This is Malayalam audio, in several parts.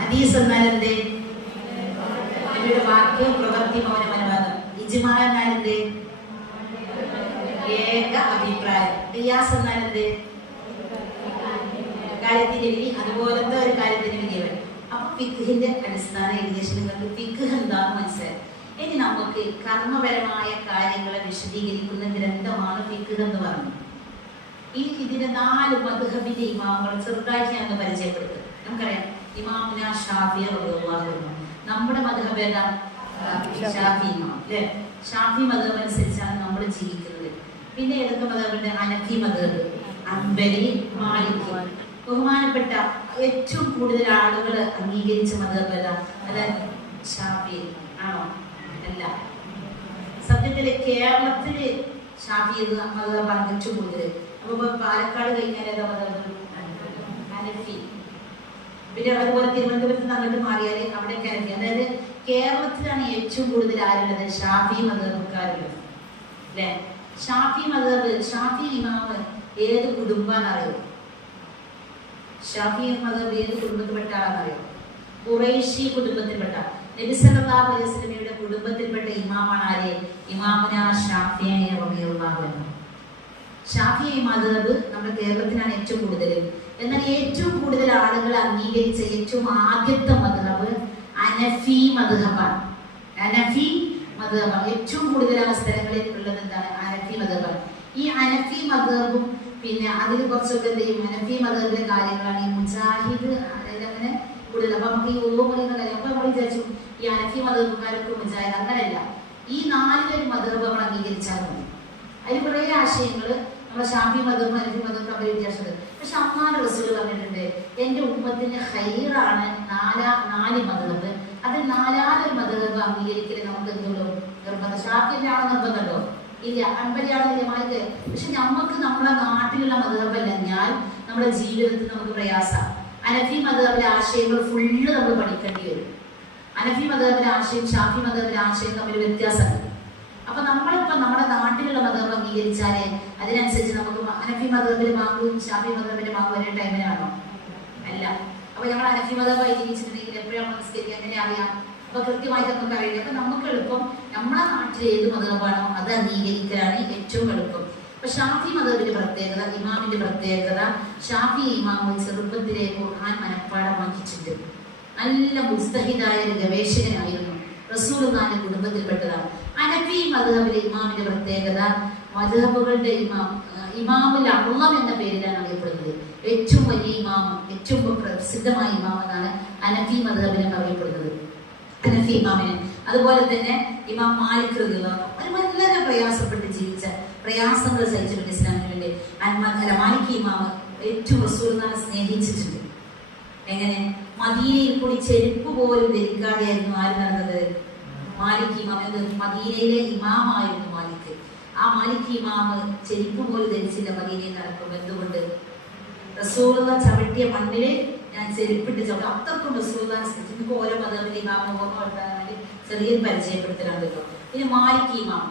ഹദീസ് എന്നാൽ എന്ത്? നബിയുടെ വാക്ക് പ്രവൃത്തി മൗനം അനുവാദം. ഇജ്മാ എന്നാൽ എന്ത്? ഏക അഭിപ്രായം. ഖിയാസ് എന്നാൽ എന്ത്? കാര്യത്തിന്റെ വിധി, അതുപോലത്തെ ഒരു കാര്യത്തിന്റെ വിധിയവൻ. അപ്പൊ ഫിഖ്ഹിന്റെ അടിസ്ഥാന ഏകദേശം നിങ്ങൾക്ക് ഫിഖ് എന്താണെന്ന് മനസ്സിലായി. ഇനി നമുക്ക് കർമ്മപരമായ കാര്യങ്ങളെ വിശദീകരിക്കുന്ന ഗ്രന്ഥമാണ് ഫിഖ് എന്ന് പറഞ്ഞു. ഇതിന്റെ 4 മദ്ഹബിന്റെ ഇമാമുകൾ ചെറുതായിട്ട് ഞാൻ പരിചയപ്പെടുത്തും. നമുക്കറിയാം ഇമാമുന ഷാഫി റളിയല്ലാഹു അൻഹു. നമ്മുടെ മദ്ഹബ് ഏതാ? ഷാഫി ഇമാം അല്ലേ? ഷാഫി മദ്ഹബ് അനുസരിച്ചാണ് നമ്മൾ ജീവിക്കുന്നത്. പിന്നെ ഏതൊക്കെ മദ്ഹബുണ്ട്? ഹനഫി മദ്ഹബ്, ഹംബലി, മാലിക്കി. ബഹുമാനപ്പെട്ട ഏറ്റവും കൂടുതൽ ആളുകൾ അംഗീകരിച്ച മദ്ഹബ് ഏതാ? അതായത് ഷാഫി ആണോ? അല്ല. സത്യത്തില് കേരളത്തില് ഷാഫി മദ്ഹബാണ് ഏറ്റവും കൂടുതൽ. അപ്പൊ പാലക്കാട് കഴിഞ്ഞാൽ ഏതാ മദ്ഹബ്? ഹനഫി. പിന്നെ അതുപോലെ തിരുവനന്തപുരത്ത് നിന്ന് അങ്ങോട്ട് മാറിയാല് അവിടെ ഹനഫി. അതായത് കേരളത്തിലാണ് ഏറ്റവും കൂടുതൽ ആരുള്ളത്? ഷാഫി മദ്ഹബുകാരുള്ളത് അല്ലെ? ഷാഫി മദ്ഹബ്, ഷാഫി ഇമാമ് ഏത് കുടുംബാന്നറിയോ? ഷാഫി മദ്ഹബ് ഏത് കുടുംബത്തിൽപ്പെട്ട ആളാണെന്നറിയോ? ഖുറൈശി കുടുംബത്തിൽപ്പെട്ട, നബി സല്ലല്ലാഹു അലൈഹി വസല്ലമയുടെ കുടുംബത്തിൽപ്പെട്ട ഇമാമാണ് ആര്? ഇമാമുന ഷാഫിഈ റളിയല്ലാഹു അൻഹു. ഷാഫിഈ മദ്ഹബ് നമ്മുടെ കേരളത്തിലാണ് ഏറ്റവും കൂടുതൽ. എന്നാൽ ഏറ്റവും കൂടുതൽ ആളുകൾ അംഗീകരിച്ച ഏറ്റവും ആദ്യത്തെ മദ്ഹബ് ഹനഫി മദ്ഹബാണ്. ഹനഫി മദ്ഹബാണ് ഏറ്റവും കൂടുതൽ ആ സ്ഥലങ്ങളിൽ ഉള്ളത്. എന്താണ്? ഹനഫി മദ്ഹബാണ്. ഈ ഹനഫി മദ്ഹബും പിന്നെ അതിൽ കുറച്ചൊക്കെ എന്ത് ചെയ്യും? ഹനഫി മദ്ഹബിലെ കാര്യങ്ങളാണ് ഈ മുജാഹിദ്, അതായത് അങ്ങനെ കൂടുതൽ. അപ്പൊ നമുക്ക് ഈ പറയുന്ന കാര്യം അപ്പൊ നമ്മൾ വിചാരിച്ചു ഈ ഹനഫി മദ്ഹബുകാർക്ക് മുജാഹിദ്. അങ്ങനെയല്ല. ഈ 4 മദ്ഹബ് നമ്മൾ അംഗീകരിച്ചാൽ മതി. അതിൽ കുറേ ആശയങ്ങൾ നമ്മുടെ ഷാഫി മദ്ഹബും ഹനഫി മദ്ഹബും തമ്മിൽ വ്യത്യാസമുണ്ട്. പക്ഷെ അള്ളാഹുവിന്റെ റസൂൽ പറഞ്ഞിട്ടുണ്ട് എന്റെ ഉമ്മത്തിന് ഖൈറാണ് 4 മദ്ഹബ്. അതിൽ 4 മദ്ഹബ് അംഗീകരിക്കല് നമുക്ക് എന്തുള്ളൂ? നിർബന്ധം. ഷാഫിന്റെ ആണോ നിർബന്ധമുണ്ടോ? ഇല്ല. ഹംബലിയാണെന്നില്ല മാലിക്. പക്ഷെ നമുക്ക് നമ്മുടെ നാട്ടിലുള്ള മദ്ഹബല്ലഞ്ഞാൽ നമ്മുടെ ജീവിതത്തിൽ നമുക്ക് പ്രയാസം. ഹനഫി മദ്ഹബിലെ ആശയങ്ങൾ ഫുള്ള് നമ്മൾ പഠിക്കേണ്ടി വരും. ഹനഫി മദ്ഹബിലെ ആശയം ഷാഫി മദ്ഹബിലെ ആശയം തമ്മിൽ വ്യത്യാസമുണ്ട്. അപ്പൊ നമ്മളിപ്പോ നമ്മുടെ നാട്ടിലുള്ള മദ്ഹബ് അംഗീകരിച്ചാലേ അതിനനുസരിച്ച് നമുക്ക് ഹനഫി മദ്ഹബിലെ ബാങ്കും ഷാഫി മദ്ഹബിലെ ബാങ്കും ഒരേ ടൈമിലാണോ? അല്ല. അപ്പൊ ഞങ്ങൾ ഹനഫി മദ്ഹബായി ജീവിച്ചിട്ടുണ്ടെങ്കിൽ എപ്പോഴാണ് നിസ്കരിക്കുക എങ്ങനെ അറിയാം? അപ്പൊ കൃത്യമായിട്ട് നമുക്ക് അറിയില്ല. അപ്പൊ നമുക്ക് എളുപ്പം നമ്മുടെ നാട്ടിൽ ഏത് മദ്ഹബാണോ അത് അംഗീകരിക്കലാണ് ഏറ്റവും എളുപ്പം. അപ്പൊ ഷാഫി മദ്ഹബിന്റെ പ്രത്യേകത, ഇമാമിന്റെ പ്രത്യേകത, ഷാഫി ഇമാമ് ചെറുപ്പത്തിലെ ഖുർആൻ മനഃപ്പാഠമാക്കിച്ചിട്ടുണ്ട്. നല്ല മുസ്തഹിദായ ഒരു ഗവേഷകനായിരുന്നു. റസൂലുള്ളാഹിന്റെ കുടുംബത്തിൽപ്പെട്ടതാണ്. ഹനഫി മദ്ഹബിലെ ഇമാമിന്റെ പ്രത്യേകത മദ്ഹബുകളുടെ ഇമാമുൽ അഅ്ളം എന്ന പേരിലാണ് അറിയപ്പെടുന്നത്. ഏറ്റവും വലിയ ഇമാമ്, ഏറ്റവും പ്രസിദ്ധമായ ഇമാം എന്നാണ് ഹനഫി മദ്ഹബിനെ അറിയപ്പെടുന്നത്. ഹനഫി ഇമാമിനെ. അതുപോലെ തന്നെ ഇമാം മാലിക് റളിയല്ലാഹു അൻഹു വളരെ പ്രയാസപ്പെട്ട് ജീവിച്ച, പ്രയാസങ്ങൾ സഹിച്ചിട്ടുണ്ട് ഇസ്ലാമിന് വേണ്ടി. മാലിക് ഇമാമ് ഏറ്റവും റസൂലുള്ളാഹിനെ സ്നേഹിച്ചിട്ടുണ്ട്. എങ്ങനെ? മദീനയിൽ കൂടി ചെരുപ്പ് പോലും ധരിക്കാതെയായിരുന്നു ആര് നടന്നത്? മാലിക് ഇമാം. മദീനയിലെ ഇമാമായിരുന്നു മാലിക്. ആ മാലിക് ഇമാമ് ചെരുപ്പ് പോലും ധരിച്ചില്ല മദീനയിൽ നടക്കും. എന്തുകൊണ്ട്? റസൂലുള്ളാഹി ചവിട്ടിയ മണ്ണില് ഞാൻ ചെരുപ്പിട്ട് ചവിട്ടും. അത്രക്കും റസൂലുള്ളാഹി ഓരോ മദ്ഹബിലെ ഇമാമിനെ ഓർമ്മ വരുത്താൻ വേണ്ടി ചെറിയൊരു പരിചയപ്പെടുത്തലാണ് കേട്ടോ. പിന്നെ മാലിക് ഇമാം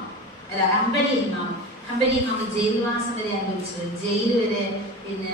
അല്ല ഹംബലി ഇമാം. ഹംബലി ഇമാം ജയിൽവാസം വരെ അനുഭവിച്ചത്. ജയിൽ വരെ പിന്നെ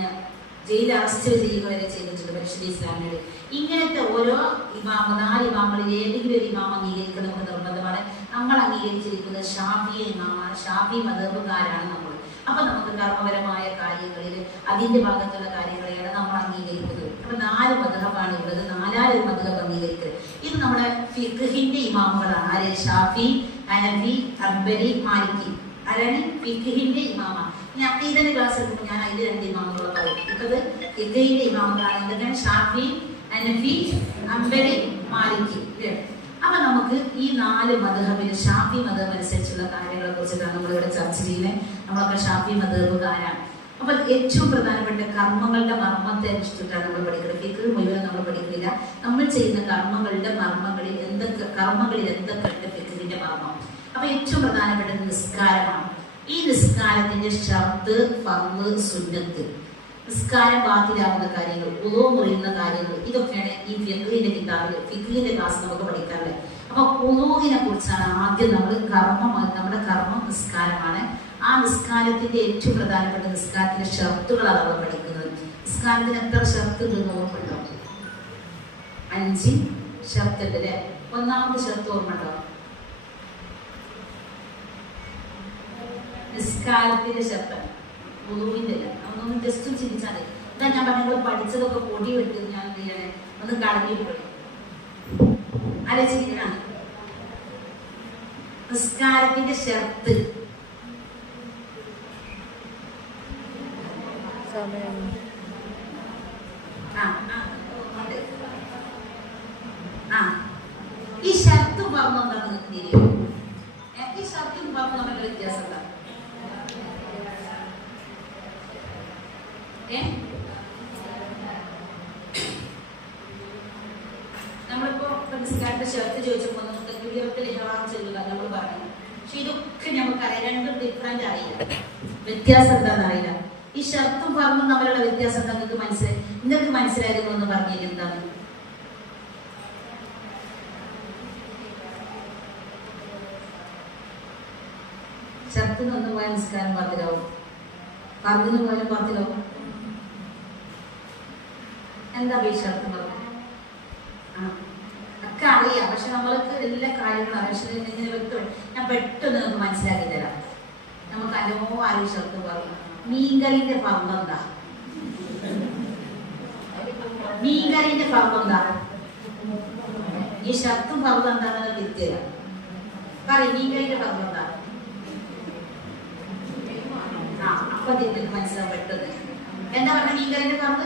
ജയിൽ അറസ്റ്റ് ചെയ്യുക വരെ ചെയ്തിട്ടുണ്ട് പരിശുദ്ധ ഇസ്ലാമിനോട്. ഇങ്ങനത്തെ ഓരോ ഇമാമ് 4 ഇമാമുകളിൽ ഏതെങ്കിലും ഒരു ഇമാം അംഗീകരിക്കുന്നത് നമുക്ക് നിർബന്ധമാണ്. നമ്മൾ അംഗീകരിച്ചിരിക്കുന്നത് ഷാഫി ഇമാമാണ്. ഷാഫി മദ്ഹബുകാരാണ് നമ്മൾ. അപ്പൊ നമുക്ക് കർമ്മപരമായ കാര്യങ്ങളിൽ അതിന്റെ ഭാഗത്തുള്ള കാര്യങ്ങളെയാണ് നമ്മൾ അംഗീകരിക്കുന്നത്. അപ്പൊ 4 മദ്ഹബാണ് ഉള്ളത്. 4 മദ്ഹബ് അംഗീകരിക്കുന്നത്. ഇത് നമ്മുടെ ഫിഖ്ഹിന്റെ ഇമാമുകളാണ്. ആര്? ഷാഫി, ഹനഫി, ഹംബലി, മാലിക്കി. ആരാണ്? ഫിഖ്ഹിന്റെ ഇമാമാണ്. ഇനി അഖീദയുടെ ക്ലാസ് എടുക്കുമ്പോൾ ഞാൻ അതിന്റെ 2 ഇമാമുകളെ പറയും. ഇപ്പത് ഫിഖ്ഹിന്റെ ഇമാമുകളാണ്. എന്തൊക്കെയാണ്? ഷാഫി, ഹനഫി, ഹംബലി, മാലിക്കി. അപ്പൊ നമുക്ക് ഈ 4 മദ്ഹബിൽ ഷാഫി മദ്ഹബ് അനുസരിച്ചുള്ള കാര്യങ്ങളെ കുറിച്ചിട്ടാണ് നമ്മളിവിടെ ചർച്ച ചെയ്യുന്നത്. നമ്മളൊക്കെ ഷാഫി മദ്ഹബുകാരാണ്. അപ്പൊ ഏറ്റവും പ്രധാനപ്പെട്ട കർമ്മങ്ങളുടെ മർമ്മത്തെ അനുസരിച്ചിട്ടാണ് നമ്മൾ പഠിക്കുന്നത്. ഫിഖ് മുഴുവൻ നമ്മൾ പഠിക്കില്ല. നമ്മൾ ചെയ്യുന്ന കർമ്മങ്ങളുടെ മർമ്മങ്ങളിൽ എന്തൊക്കെ ഉണ്ട് ഫിഖിന്റെ മർമ്മം. അപ്പൊ ഏറ്റവും പ്രധാനപ്പെട്ടത് നിസ്കാരമാണ്. ഈ നിസ്കാരത്തിന്റെ ഷർത്ത്, ഫർള്, സുന്നത്ത്, നിസ്കാരം ബാത്തിലാവുന്ന കാര്യങ്ങൾ, ഉളൂ മുറിയുന്ന കാര്യങ്ങൾ, ഇതൊക്കെയാണ് ഈ ഫിഖ്ഹിന്റെ കിതാബിൽ ഫിഖ്ഹിന്റെ ക്ലാസ് നമുക്ക് പഠിക്കാറുള്ളത്. അപ്പൊ ഉളൂഹിനെ കുറിച്ചാണ് ആദ്യം നമ്മുടെ കർമ്മം നിസ്കാരമാണ്. ആ നിസ്കാരത്തിന്റെ ഏറ്റവും പ്രധാനപ്പെട്ട നിസ്കാരത്തിന്റെ ഷർത്തുകളാണ് നമ്മൾ പഠിക്കുന്നത്. നിസ്കാരത്തിന് എത്ര ഷർത്ത് ഉണ്ടെന്ന് ഓർമ്മയുണ്ടോ? 5 ഷർത്തുണ്ട് അല്ലേ? ഒന്നാമത്തെ ഷർത്ത് ഓർമ്മ ഉണ്ടോ? നിസ്കാരത്തിന്റെ ഷർത്താണ്, വുളൂഇന്റെ അല്ല. അതൊന്നും ജസ്റ്റ് ചിന്തിച്ചാൽ മതി. ഇതാ ഞാൻ പറഞ്ഞ പഠിച്ചതൊക്കെ പൊടി വെട്ടി ഞാൻ എന്ത് ചെയ്യണേ, ഒന്ന് കളഞ്ഞിട്ട് പോയി ആലോചിക്കണം. നിസ്കാരത്തിന്റെ ഷർത്ത് ഈ ഷർത്ത് പറഞ്ഞു എന്താണെന്ന് തിരിയോ? ഈ ഷർത്തും പറഞ്ഞു നമ്മുടെ വ്യത്യാസം എന്താ? നമ്മളിപ്പോ നിസ്കാരത്തെ ഷർത്ത് ചോദിച്ചപ്പോ തക്ബീറത്തുൽ ഇഹ്റാം ചൊല്ലുക നമ്മൾ പറഞ്ഞു. പക്ഷെ ഇതൊക്കെ നമുക്കറിയാം, രണ്ടും ഡിഫറൻറ്റ് അറിയില്ല, വ്യത്യാസം എന്താണെന്ന് അറിയില്ല. ഈ ഷർത്തും ഫർളും തമ്മിലുള്ള വ്യത്യാസം എന്താ നിങ്ങൾക്ക് മനസ്സിലായതെന്ന് ഒന്ന് പറഞ്ഞില്ല. എന്താണ് ഷർത്തിന് ഒന്ന് പോയാൽ നിസ്കാരം പാത്തിലാവും, ഫർളിന് പോയാലും പാത്തിലാവും. എന്താ ഈ ഷർത്ത് പറഞ്ഞു ഒക്കെ അറിയാം, പക്ഷെ നമ്മൾക്ക് എല്ലാ കാര്യങ്ങളും അറിയാം. പക്ഷെ ഇങ്ങനെ വ്യക്തമായി ഞാൻ പെട്ടെന്ന് നമുക്ക് മനസ്സിലാക്കി തരാം. നമുക്ക് അല്ലോ ആരും ഷർത്ത് പറഞ്ഞു. മീൻകറിന്റെ ഫർള് എന്താ? മീൻകറിന്റെ ഫർള് എന്താ? ഈ ഷർത്തും ഫർളും എന്താണെന്ന് തിരിച്ചുതരാം. പറയും മീൻകറിന്റെ ഫർള് എന്താ? അപ്പൊ നിങ്ങൾക്ക് മനസ്സിലാവും പെട്ടെന്ന്. എന്താ പറഞ്ഞ മീൻകറിന്റെ ഫർള്?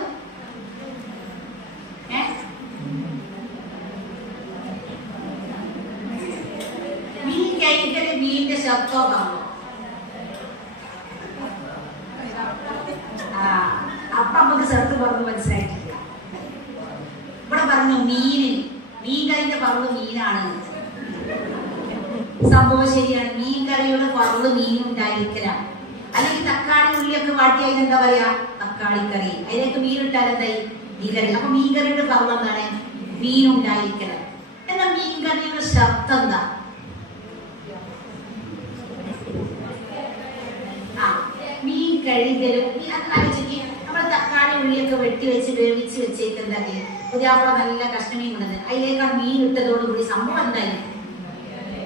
മീൻ കഴിക്കല് മീനിന്റെ ഷർത്തോ ഫർളോ? അപ്പൊ നമുക്ക് ഷർത്ത് പറഞ്ഞു മനസ്സിലായിട്ടില്ല. ഇവിടെ പറഞ്ഞു മീൻ കറിയുടെ ഫർള് മീനാണ്. സംഭവം ശരിയാണ്. മീൻ കറിയുടെ ഫർള് മീൻ ഉണ്ടായിരിക്കലാണ്. അല്ലെങ്കിൽ തക്കാളി ഉള്ളിയൊക്കെ വാട്ടി അതിന് എന്താ പറയാ? തക്കാളി കറി. അതിലേക്ക് മീൻ ഇട്ടാൽ എന്തായി? മീൻ കറി. അപ്പൊ മീൻ കറിയുടെ ഫർള് എന്താണ്? മീൻ ഉണ്ടായിരിക്കണം. എന്നാൽ മീൻ കറിയുടെ ഷർത്ത് എന്താ? മീൻ കഴുകലും നമ്മള് തക്കാളി ഉള്ളിയൊക്കെ വെട്ടി വെച്ച് വേവിച്ച് വെച്ചേക്ക് എന്താക്കി പുതിയാപ്പുറ നല്ല കഷ്ണമീൻ കൊണ്ടത് അതിലേക്കാണ് മീൻ ഇട്ടതോടുകൂടി സംഭവം എന്തായി?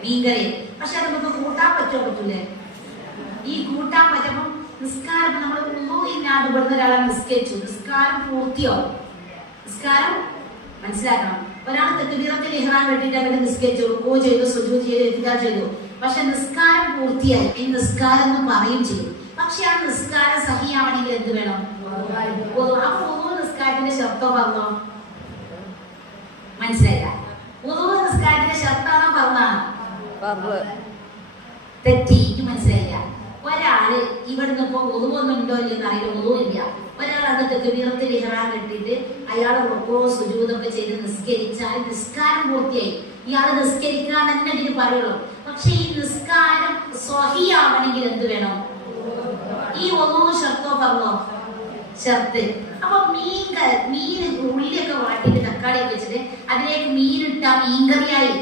മീൻകറി. പക്ഷെ അത് നമുക്ക് കൂട്ടാൻ പറ്റൂലേ? ഈ കൂട്ടാൻ പറ്റുമ്പോ നിസ്കാരം നമ്മൾ ഇല്ലാതെ ഇവിടുന്ന് ഒരാളെ നിസ്കരിച്ചു, നിസ്കാരം പൂർത്തിയാവും. നിസ്കാരം മനസ്സിലാക്കണം. ഒരാൾ തക്ബീറത്തുൽ ഇഹ്റാം വെട്ടിട്ട് അങ്ങനെ നിസ്കരിച്ചു, റുക്കൂ ചെയ്തു, സുജൂദ് ചെയ്തു, ഇത്തിദാ ചെയ്തു. പക്ഷെ നിസ്കാരം പൂർത്തിയായി. ഈ നിസ്കാരം എന്ന് പറയും ചെയ്യും. പക്ഷെ ആ നിസ്കാരം സഹിയാവണമെങ്കിൽ എന്ത് വേണം? അപ്പൊ നിസ്കാരത്തിന്റെ ഷർത്തോ പറഞ്ഞോ? മനസ്സിലായില്ല. നിസ്കാരത്തിന്റെ ഷർത്താണോ പറഞ്ഞാണ്? തെറ്റി. മനസ്സിലായില്ല. ഒരാള് ഇവിടുന്ന് ഇപ്പൊ ഒന്നുണ്ടോ ഇല്ലെന്ന് അറിയില്ല, ഒന്നുമില്ല. ഒരാൾ അത് തക്ബീറത്തുൽ ഇഹ്റാം കെട്ടിട്ട് അയാൾ റുക്കൂ സുജൂദൊക്കെ ചെയ്ത് നിസ്കരിച്ചാൽ നിസ്കാരം പൂർത്തിയായി. ഇയാൾ നിസ്കരിക്കാൻ തന്നെ ഇതിന് പറയുള്ളൂ. പക്ഷെ ഈ നിസ്കാരം സ്വഹിയാവണമെങ്കിൽ എന്ത് വേണം? ഈ ഷർത്തോ പറഞ്ഞോ? ഷർത്ത്. അപ്പൊ മീൻ ഉള്ളിയൊക്കെ വാട്ടിട്ട് തക്കാളിയൊക്കെ വെച്ചിട്ട് അതിലേക്ക് മീനിട്ടാ മീൻകറിയായി.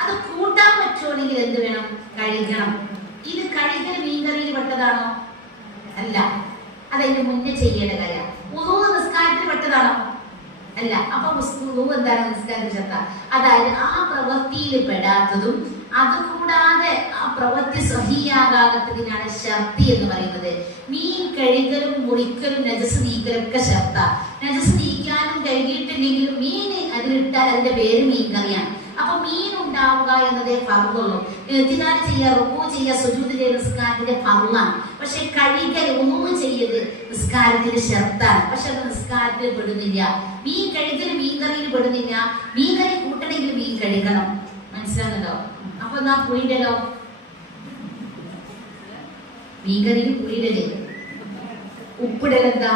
അത് കൂട്ടാൻ പറ്റുവാണെങ്കിൽ എന്ത് വേണം? കഴുകണം. ഇത് കഴുകൽ മീൻകറിയിൽ പെട്ടതാണോ? അല്ല. അതതിന്റെ മുന്നേ ചെയ്യേണ്ട കാര്യം. നിസ്കാരത്തിൽ പെട്ടതാണോ? അല്ല. അപ്പൊ എന്താണ് നിസ്കാരത്തിന്റെ ഷർത്ത? അതായത് ആ പ്രവൃത്തിയിൽ പെടാത്തതും അതുകൂടാതെ ആ പ്രവൃത്തി സ്വഹിയാകാത്തതിനാണ് ഷർത്തി എന്ന് പറയുന്നത്. മീൻ കഴുകലും മുറിക്കലും നജസ് നീക്കലും ഒക്കെ ഷർത്ത. നജസ് നീക്കാനും കഴുകിയിട്ടില്ലെങ്കിലും മീൻ അതിലിട്ടാൽ അതിന്റെ പേര് മീൻ കറിയാണ്. അപ്പൊ മീൻ ഉണ്ടാവുക എന്നതേ ഫർളുള്ളൂ. ഇത്തിദാ ചെയ്യുക, റുക്കൂ ചെയ്യുക, സുജൂദ് ചെയ്യുക നിസ്കാരത്തിന്റെ ഫർളാണ്. പക്ഷെ കഴുകൽ ഒന്നും ചെയ്യത് നിസ്കാരത്തിന്റെ ഷർത്താണ്. പക്ഷെ അത് നിസ്കാരത്തിൽ പെടുന്നില്ല. മീൻ കഴുകൽ മീൻ കറിയിൽ പെടുന്നില്ല. മീൻ കറി കൂട്ടണമെങ്കിൽ മീൻ കഴുകണം. മനസ്സിലാകുന്നുണ്ടോ? അപ്പൊ എന്നാ പുളിയിടലോ? മീൻ കറിയിൽ പുളിയിടല്. ഉപ്പിടൽ എന്താ?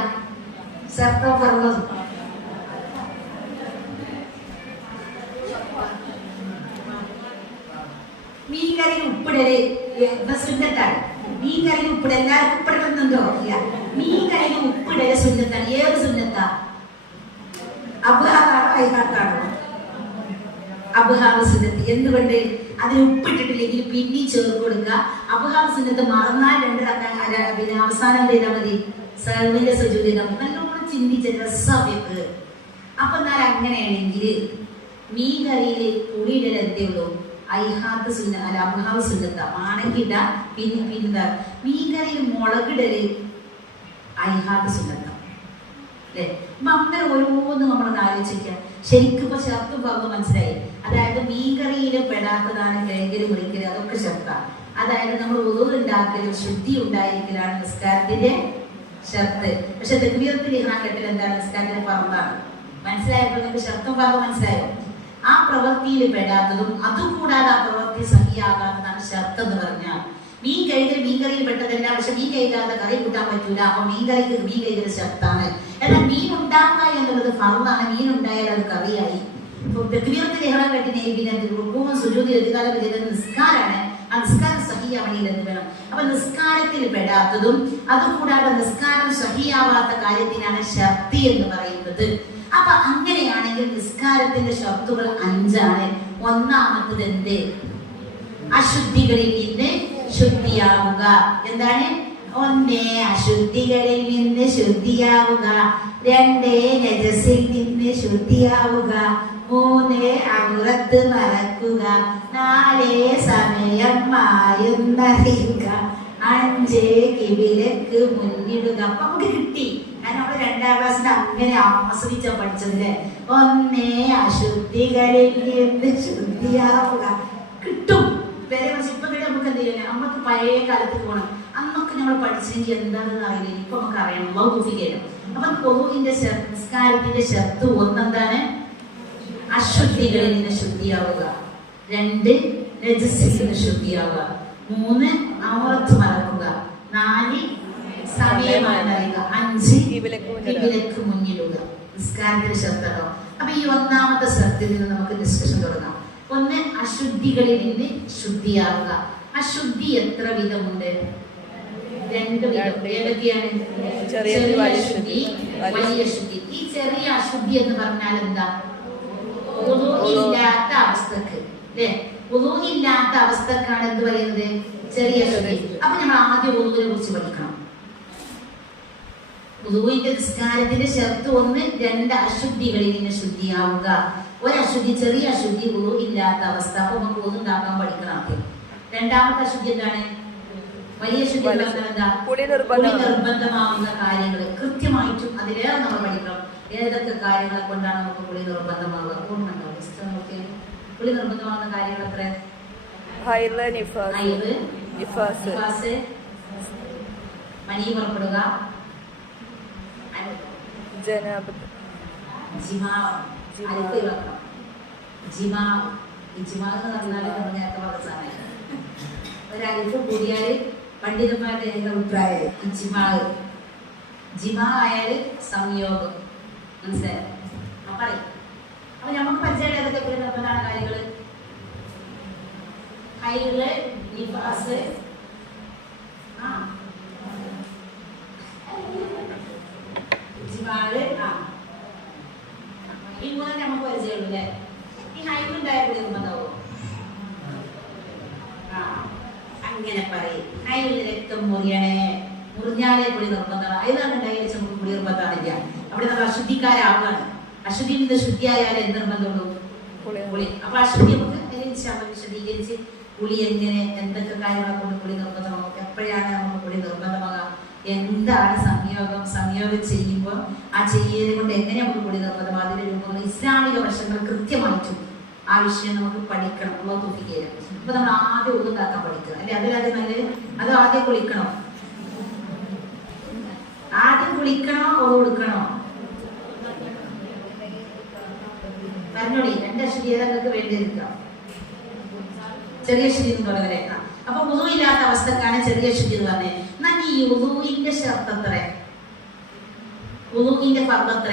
ഷർത്തോ ഫർളോ? മീൻകറിയിൽ ഉപ്പിടല് സുന്നത്താണ്. മീൻകറിയിൽ ഉപ്പിടൽ എല്ലാവർക്കും ഉപ്പിടണമെന്നുണ്ടോ? ഇല്ല. മീൻകറിയിൽ ഉപ്പിടല് സുന്നത്താണ്. ഏത് സുന്നത്താ? അബ്ഹാറാണോ അയ്ഹാത്താണോ? അബ്ഹാറ് സുന്നത്ത്. എന്തുകൊണ്ട്? അതിന് ഉപ്പിട്ടിട്ടില്ലെങ്കിൽ പിന്നെയും ചേർത്ത് കൊടുക്കുക. അബ്ഹാറ് സുന്നത്ത് മറന്നാൽ പിന്നെ അവസാനം ചെയ്താൽ മതി. സഹവിന്റെ സുജൂദ് നല്ലോണം ചിന്തിച്ച രസവ്യക്ക്. അപ്പൊ എന്നാൽ അങ്ങനെയാണെങ്കിൽ മീൻ കറിയിൽ പുളിയിടൽ എന്തേ ഉള്ളൂ? ഐഹാത്ത് സുന്ന അല്ല അബ്ഹാവ് സുന്നത്ത ആണെങ്കിട പിന്നെ മീൻ കറിയിൽ മുളകിടല് ഐഹാത്ത് സുന്നത്ത അല്ലേ? അപ്പൊ അങ്ങനെ ഓരോന്നും നമ്മളൊന്ന് ആലോചിക്കാം. ശരിക്കും ഇപ്പൊ ഷർത്തും ഭാഗം മനസ്സിലായി. അതായത് മീൻകറിയിൽ പെടാത്തതാണ് കിഴങ്ങല് മുറിക്കല്, അതൊക്കെ ഷർത്താണ്. അതായത് നമ്മൾ ഉളു ഉണ്ടാക്കലും ശുദ്ധി ഉണ്ടായിരിക്കലാണ് നിസ്കാരത്തിന്റെ ഷർത്ത്. പക്ഷെ തക്ബീറത്തുൽ ഇഹ്റാം കെട്ടൽ എന്താണ്? നിസ്കാരത്തിന്റെ ഫർളാണ്. മനസ്സിലായപ്പോൾ നിങ്ങൾക്ക് ഷർത്തും ഭാഗം മനസ്സിലായോ? ആ പ്രവൃത്തിയിൽ പെടാത്തതും അതുകൂടാതെ ആ പ്രവൃത്തി സഹിയാകാത്തതാണ് ഷർത്ത് എന്ന് പറഞ്ഞാൽ. മീൻ കറിയിൽ പെട്ടതല്ല, പക്ഷെ മീൻ കഴുകാതെ കറി കൂട്ടാൻ പറ്റൂല. അപ്പൊ മീൻ കഴുകൽ ഷർത്താണ്. എന്നാൽ മീൻ ഉണ്ടാക്കുക എന്നുള്ളത് ഫർളാണ്. മീൻ ഉണ്ടായാൽ അത് കറിയായി. തക്ബീറത്തുൽ ഇഹ്റാം കെട്ടിനെ പിന്നെ റുകൂഉം സുജൂദും എഴുതാതെ ചെയ്തത് നിസ്കാരാണ്. ആ നിസ്കാരം സഹിയാവണമെങ്കിൽ എന്ത് വേണം? അപ്പൊ നിസ്കാരത്തിൽ പെടാത്തതും അതുകൂടാതെ നിസ്കാരം സഹിയാവാത്ത കാര്യത്തിനാണ് ഷർത്ത് എന്ന് പറയുന്നത്. അപ്പൊ അങ്ങനെയാണെങ്കിൽ നിസ്കാരത്തിന്റെ ഷർത്തുകൾ 5 ആണ്. ഒന്നാമത്തത് എന്ത്? അശുദ്ധികളിൽ നിന്ന് ശുദ്ധിയാവുക. എന്താണ്? 1 അശുദ്ധികളിൽ നിന്ന് ശുദ്ധിയാവുക, 2 നജസിൽ നിന്ന് ശുദ്ധിയാവുക, 3 ഔറത്ത് മറക്കുക, 4 സമയം മായുന്നറിയുക, 5 കിബിലക്ക് മുന്നിടുക. അപ്പൊ നമുക്ക് കിട്ടി. കാരണം നമ്മള് 2ാം ക്ലാസ്സിൽ അങ്ങനെ ആസ്വദിച്ച പഠിച്ചതില്ലേ? 1 അശുദ്ധികളിൽ നിന്ന് ശുദ്ധിയാവുക കിട്ടും. വേറെ ഇപ്പൊ നമുക്ക് എന്ത് ചെയ്യണം? നമുക്ക് പഴയ കാലത്തേക്ക് പോകണം. അന്നൊക്കെ നമ്മൾ പഠിച്ചെങ്കിൽ എന്താണെന്ന് അറിയില്ല. ഇപ്പൊ നമുക്ക് അറിയണം. ലൗകികരം. അപ്പൊ പൊതുവിന്റെ നിസ്കാരത്തിന്റെ ഷർത്ത് 1 എന്താണ്? അശുദ്ധികളിൽ നിന്ന് ശുദ്ധിയാവുക, 2 നജസിൽ നിന്ന് ശുദ്ധിയാവുക, 3 ഔറത്ത് മറക്കുക, 4 സമയമാണെന്നറിയുക, 5 കിബിലക്ക് മുന്നിടുക. നിസ്കാരത്തിന്റെ ഷർത്താണോ? അപ്പൊ ഈ 1ാമത്തെ ഷർത്തിൽ നിന്ന് നമുക്ക് ഡിസ്കഷൻ തുടങ്ങാം. 1 അശുദ്ധികളിൽ നിന്ന് ശുദ്ധിയാവുക. അശുദ്ധി എത്ര വിധമുണ്ട്? 2 വിധം. ഏതൊക്കെയാണ്? ചെറിയ അശുദ്ധി, വലിയ അശുദ്ധി. ഈ ചെറിയ അശുദ്ധി എന്ന് പറഞ്ഞാൽ എന്താ? ഇല്ലാത്ത അവസ്ഥക്ക് അല്ലെ? ഇല്ലാത്ത അവസ്ഥക്കാണ് എന്ത് പറയുന്നത്? ചെറിയ അശുദ്ധി. അപ്പൊ നമ്മൾ ആദ്യം ഉളുവിനെ കുറിച്ച് പഠിക്കണം. ഉളുവിന്റെ നിസ്കാരത്തിന്റെ ഷർത്ത് 1, 2 അശുദ്ധികളിൽ നിന്ന് ശുദ്ധിയാവുക. ഒരശുദ്ധി, ചെറിയ അശുദ്ധി, ഉളു ഇല്ലാത്ത അവസ്ഥ. അപ്പൊ നമുക്ക് ഉളു ഉണ്ടാക്കാൻ പഠിക്കണം ആദ്യം. 2ാമത്തെ അശുദ്ധി എന്താണ്? വലിയ അശുദ്ധി എന്താ? കുളി നിർബന്ധമാവുന്ന കാര്യങ്ങൾ കൃത്യമായിട്ടും അതിലേറെ നമ്മൾ പഠിക്കണം. ഏതൊക്കെ കാര്യങ്ങളെ കൊണ്ടാണ് നമുക്ക് കുളി നിർബന്ധമാവുക? ഓർമ്മയുണ്ടോ? കുളി നിർബന്ധമാവുന്ന കാര്യങ്ങൾ എത്ര? മനി പുറപ്പെടുക, ഒരലിഫ് കൂടിയാല് പണ്ഡിതന്മാരുടെ അഭിപ്രായം ജിമാ ആയാല് സംയോഗം. മനസ്സിലായോ? പറയും. അപ്പൊ നമുക്ക് പരിചയം ഏതൊക്കെ നിർബന്ധമാണ് കാര്യങ്ങള്? ഹൈല്, നിഫാസ്, ജിമാല്, ഈ 3 നമുക്ക് പരിചയമുള്ളൂ അല്ലേ? ഈ ഹൈലുണ്ടായ നിർബന്ധമാവോ? അങ്ങനെ പറയും. ഹൈലിൽ രക്തം മുറിഞ്ഞാലേ കുളി നിർബന്ധമാണ്. അതിലാണ് ഉണ്ടായി നമുക്ക് കുളി നിർബന്ധമാണില്ല. അവിടെ നമ്മൾ അശുദ്ധിക്കാരാവുകയാണ്. അശുദ്ധിയിൽ നിന്ന് ശുദ്ധിയായാലേ എന്ത് നിർബന്ധമുള്ളൂ? കുളി. അപ്പൊ അശുദ്ധി നമുക്ക് വിശദീകരിച്ച് കുളി എങ്ങനെ, എന്തൊക്കെ കാര്യങ്ങളെ കൊണ്ട് കുളി നിർബന്ധമാകും, എപ്പോഴാണ് നമുക്ക് കുളി നിർബന്ധമാകാം, എന്താണ് സംയോഗം ചെയ്യുമ്പോൾ ആ ചെയ്യല് കൊണ്ട് എങ്ങനെ നമുക്ക് കുളി നിർബന്ധമാകും, അതിന്റെ രൂപങ്ങൾ, ഇസ്ലാമിക വശങ്ങൾ കൃത്യമായിട്ടും ആ വിഷയം നമുക്ക് പഠിക്കണം. തൂക്കിക്കേരം. അപ്പൊ നമ്മൾ ആദ്യം ഉണ്ടാക്കാൻ പഠിക്കുക അല്ലെ? അതിലാദ്യം നല്ലത് അത് ആദ്യം കുളിക്കണോ? ആദ്യം കുളിക്കണോ കൊടുക്കണോ? പറഞ്ഞോളി. 2 അശുദ്ധി ഏതൊക്കെ വേണ്ടിയിരിക്കാം? ചെറിയ അശുദ്ധി എന്ന് പറഞ്ഞവരെ. അപ്പൊ ഉളുവില്ലാത്ത അവസ്ഥക്കാണ് ചെറിയ അശുദ്ധി എന്ന് പറഞ്ഞത്. എന്നാൽ ഈ ഉളുവിന്റെ ഷർത്ത് എത്ര? ഉളുവിന്റെ ഫർദ് എത്ര?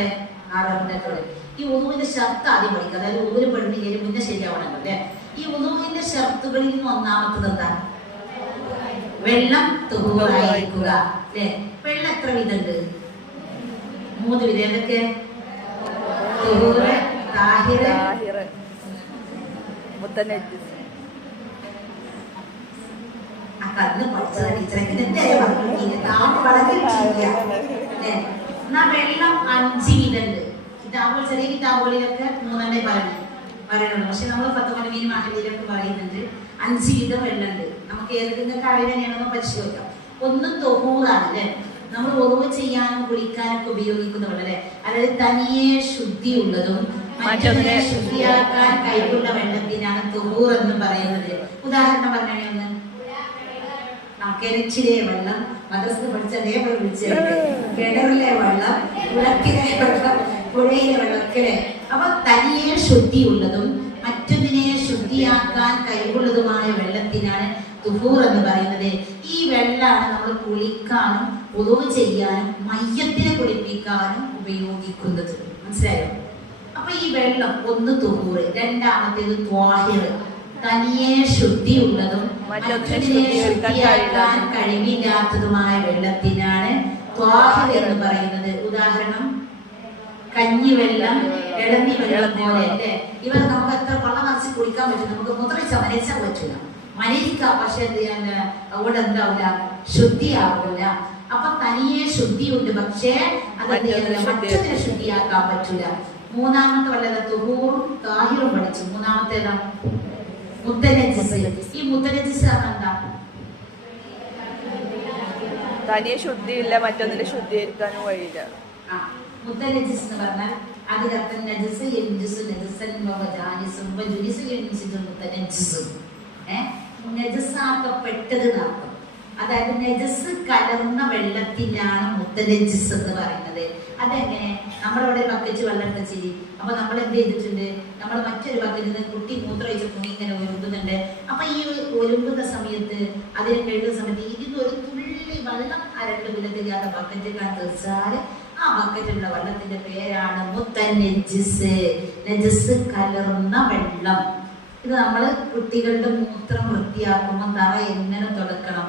6. ഈ ഉളുവിന്റെ ഷർത്ത് ആദ്യം പഠിക്കുക. അതായത് ഉളുവിന് പെടുന്നതിന് മുന്നേ ശരിയാവണല്ലോ അല്ലെ? ഈ ഉളുവിന്റെ ഷർത്തുകളിൽ നിന്ന് ഒന്നാമത്തത് എന്താ? വെള്ളം തുഹൂറായിരിക്കുക അല്ലെ? വെള്ളം എത്ര വിധമുണ്ട്? 3 വിധം. ഏതൊക്കെ? തുഹൂറ്, താഹിറ്, മുത്തനജ്ജിസ്. അന്ന് പഠിച്ചത് ടീച്ചറൊക്കെ വെള്ളം 5 വിധമുണ്ട്. കിതാബുകൾ, ചെറിയ കിതാബുകളിലൊക്കെ 3 പറയുന്നുള്ളൂ. പക്ഷെ നമ്മൾ ഫത്വൽ മീൻ മഹലിലൊക്കെ പറയുന്നുണ്ട് 5 വിധം വെള്ളമുണ്ട്. നമുക്ക് ഏതൊക്കെ അറിവ് തന്നെയാണെന്ന് പരിശോധിക്കാം. ഒന്ന് തൊഹൂറാണ് അല്ലെ, നമ്മൾ ഒതുവ് ചെയ്യാനും കുളിക്കാനൊക്കെ ഉപയോഗിക്കുന്ന വെള്ളം അല്ലെ. അതായത് തനിയെ ശുദ്ധിയുള്ളതും മറ്റൊന്നിനെ ശുദ്ധിയാക്കാൻ കഴിവുള്ള വെള്ളത്തിനാണ് തൊഹൂർ എന്ന് പറയുന്നത്. ഉദാഹരണം പറഞ്ഞാൽ ഒന്ന്, കിണറ്റിലെ വെള്ളം മദ്രസ പഠിച്ച അതേപോലെ വിളിച്ചത്, കിണറിലെ വെള്ളം, കുളത്തിലെ വെള്ളം, പുഴയിലെ വെള്ളത്തിലെ. അപ്പൊ തനിയെ ശുദ്ധിയുള്ളതും മറ്റൊന്നിനെ ശുദ്ധിയാക്കാൻ കഴിവുള്ളതുമായ വെള്ളത്തിനാണ് തുഹൂർ എന്ന് പറയുന്നത്. ഈ വെള്ളമാണ് നമ്മൾ കുളിക്കാനും ഉദുവ് ചെയ്യാനും മയ്യത്തിനെ കുളിപ്പിക്കാനും ഉപയോഗിക്കുന്നത്. മനസ്സിലായോ? അപ്പൊ ഈ വെള്ളം ഒന്ന് തുഹൂർ, രണ്ടാമത്തേത് ത്വാഹിർ, തനിയെ ശുദ്ധിയുള്ളതും മറ്റൊന്നിനെ ശുദ്ധിയാക്കാൻ കഴിവില്ലാത്തതുമായ വെള്ളത്തിനാണ് ത്വാഹിർ എന്ന് പറയുന്നത്. ഉദാഹരണം കഞ്ഞിവെള്ളം, ഇളന്നി വെള്ളം പോലെ അല്ലേ. ഇവ നമുക്ക് എത്ര വെള്ളം നിറച്ച് കുടിക്കാൻ പറ്റും, നമുക്ക് മുദ്രച്ചാൽ മനയിച്ചാൽ പറ്റില്ല, മനയിക്കാം. പക്ഷെ എന്ത് ചെയ്യാൻ അവിടെ എന്താവില്ല, ശുദ്ധിയാവില്ല. അപ്പൊ തനിയെ ശുദ്ധിയുണ്ട്, പക്ഷേ അത് മറ്റൊന്നിനെ ശുദ്ധിയാക്കാൻ പറ്റൂല. മൂന്നാമത്തെ വല്ലത് തുഹൂറും താഹിറും പഠിച്ചു. മൂന്നാമത്തേതാ മുത്തനജിസ്. ഈ മുത്തനജിസ് എന്താ? തനിയെ ശുദ്ധിയില്ല, മറ്റൊന്നിനെ ശുദ്ധീകരിക്കാനും വഴിയില്ല. മുത്തനജിസ് എന്ന് പറഞ്ഞാൽ അതിനർത്ഥം നജസ് യൻജിസു നജസൻ വജാനിസും വജുനിസു യൻജിസു മുത്തനജിസും. നജസാക്കപ്പെട്ടത് എന്നർത്ഥം. അതായത് നജസ് കലർന്ന വെള്ളത്തിനാണ് മുത്തനജിസ് എന്ന് പറയുന്നത്. അതെങ്ങനെ? നമ്മളിവിടെ ബക്കറ്റ് വെള്ളം എടുത്ത ശരി, അപ്പൊ നമ്മൾ എന്ത് ചെയ്തിട്ടുണ്ട്, നമ്മൾ മറ്റൊരു ബക്കറ്റിൽ നിന്ന് കുട്ടി മൂത്രമൊഴിച്ച തുണി ഇങ്ങനെ ഒഴുകുന്നുണ്ട്. അപ്പൊ ഈ ഒഴുകുന്ന സമയത്ത്, അതിനെ കഴുകുന്ന സമയത്ത് ഇതിന് ഒരു തുള്ളി വെള്ളം 2 മില്ലത്തില്ലാത്ത ബക്കറ്റിലാണ് തീർച്ചാൽ ആ ബക്കറ്റിലുള്ള വെള്ളത്തിന്റെ പേരാണ് മുത്തനജിസ്, നജസ് കലർന്ന വെള്ളം. ഇത് നമ്മൾ കുട്ടികളുടെ മൂത്രം വൃത്തിയാക്കുമ്പോൾ തറ എങ്ങനെ തുടക്കണം?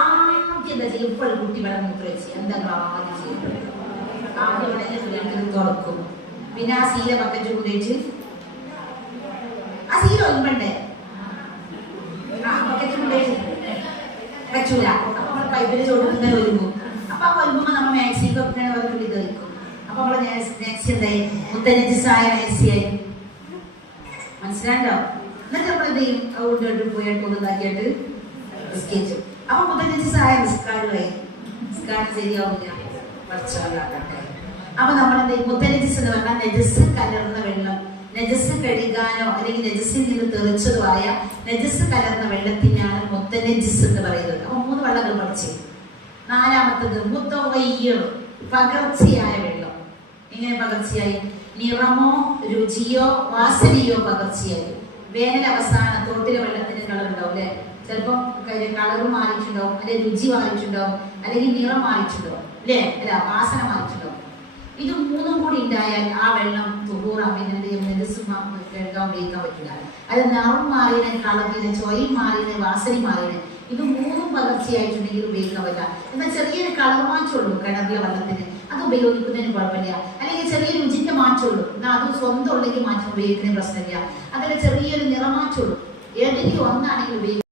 ആദ്യം എന്താ ചെയ്യും? ഇപ്പോൾ കുട്ടി വെള്ളം മൂത്രമൊഴിച്ച് എന്താ ആദ്യം ചെയ്യും? ആദ്യം ഉടനെ തുറക്കും. പിന്നെ ആ സീല ബക്കറ്റ് കൊണ്ടുവച്ച് ആ സീല ഒൽമ്പണ്ടേ, ബക്കറ്റ് കൊണ്ടുവച്ച് പറ്റൂല. അപ്പൊ നമ്മൾ പൈപ്പിൽ ചോദിക്കുന്ന ഒലുമ്പും. അപ്പൊ ആ ഒലുമ്പുമ്പോൾ നമ്മൾ മാക്സിക്കൊക്കെ തുള്ളി തെറിക്കും. അപ്പൊ നമ്മള് മാക്സി എന്തായി? മുത്തനജിസായ മാക്സിയായി. മനസ്സിലാണ്ടോ? എന്നിട്ട് നമ്മൾ എന്ത് ചെയ്യും? അതുകൊണ്ട് പോയിട്ട് ഒന്നിതാക്കിയിട്ട് നിസ്കരിച്ചു. അപ്പൊ മുത്തനജിസായ നിസ്കാരമായി. നിസ്കാരം ശരിയാവില്ല, പഠിച്ചോണ്ടാക്കട്ടെ. അപ്പൊ നമ്മൾ എന്ത് ചെയ്യും? മുത്തനജിസ് എന്ന് പറഞ്ഞാൽ നജസ് കലർന്ന വെള്ളം. നജസ് കഴുകാനോ അല്ലെങ്കിൽ നജസിൽ നിന്ന് തെറിച്ചതോ ആയ നജസ് കലർന്ന വെള്ളത്തിനാണ് മുത്തനജിസ് എന്ന് പറയുന്നത്. അപ്പൊ 3 വെള്ളങ്ങൾ പഠിച്ചു. നാലാമത്തത് മുത്തഗയ്യിർ, പകർച്ചയായ വെള്ളം. എങ്ങനെ പകർച്ചയായി? നിറമോ രുചിയോ വാസനയോ പകർച്ചയായി. വേനൽ അവസാനം തോട്ടിലെ വെള്ളത്തിന് കളർ ഉണ്ടാവും അല്ലെ, ചിലപ്പോ കളർ മാറിയിട്ടുണ്ടാവും, അല്ലെങ്കിൽ രുചി മാറിയിട്ടുണ്ടാവും, അല്ലെങ്കിൽ നിറം മാറിയിട്ടുണ്ടാവും അല്ലെ, അല്ല വാസന മാറിയിട്ടുണ്ടാവും. ഇത് 3 കൂടി ഉണ്ടായാൽ ആ വെള്ളം കഴുകാൻ ഉപയോഗിക്കാൻ പറ്റില്ല. അത് നിറം മാറിയതിനെ, കളറിന് ചോയും മാറിയതിനെ, വാസനയും മാറിയതിനെ, ഇത് 3 പകർച്ചയായിട്ടുണ്ടെങ്കിൽ ഉപയോഗിക്കാൻ പറ്റില്ല. എന്നാൽ ചെറിയൊരു കളർ മാറ്റമുള്ളൂ കിണറിലെ വെള്ളത്തിന്, അത് ഉപയോഗിക്കുന്നതിന് കുഴപ്പമില്ല. അല്ലെങ്കിൽ ചെറിയ രുചിന്റെ മാറ്റമുള്ളൂ, എന്നാൽ അത് സ്വന്തം ഉണ്ടെങ്കിൽ മാറ്റം ഉപയോഗിക്കുന്നതിന് പ്രശ്നമില്ല. അതല്ല ചെറിയൊരു നിറമാറ്റമുള്ളൂ, ഏതെങ്കിലും ഒന്നാണെങ്കിൽ ഉപയോഗിക്കും.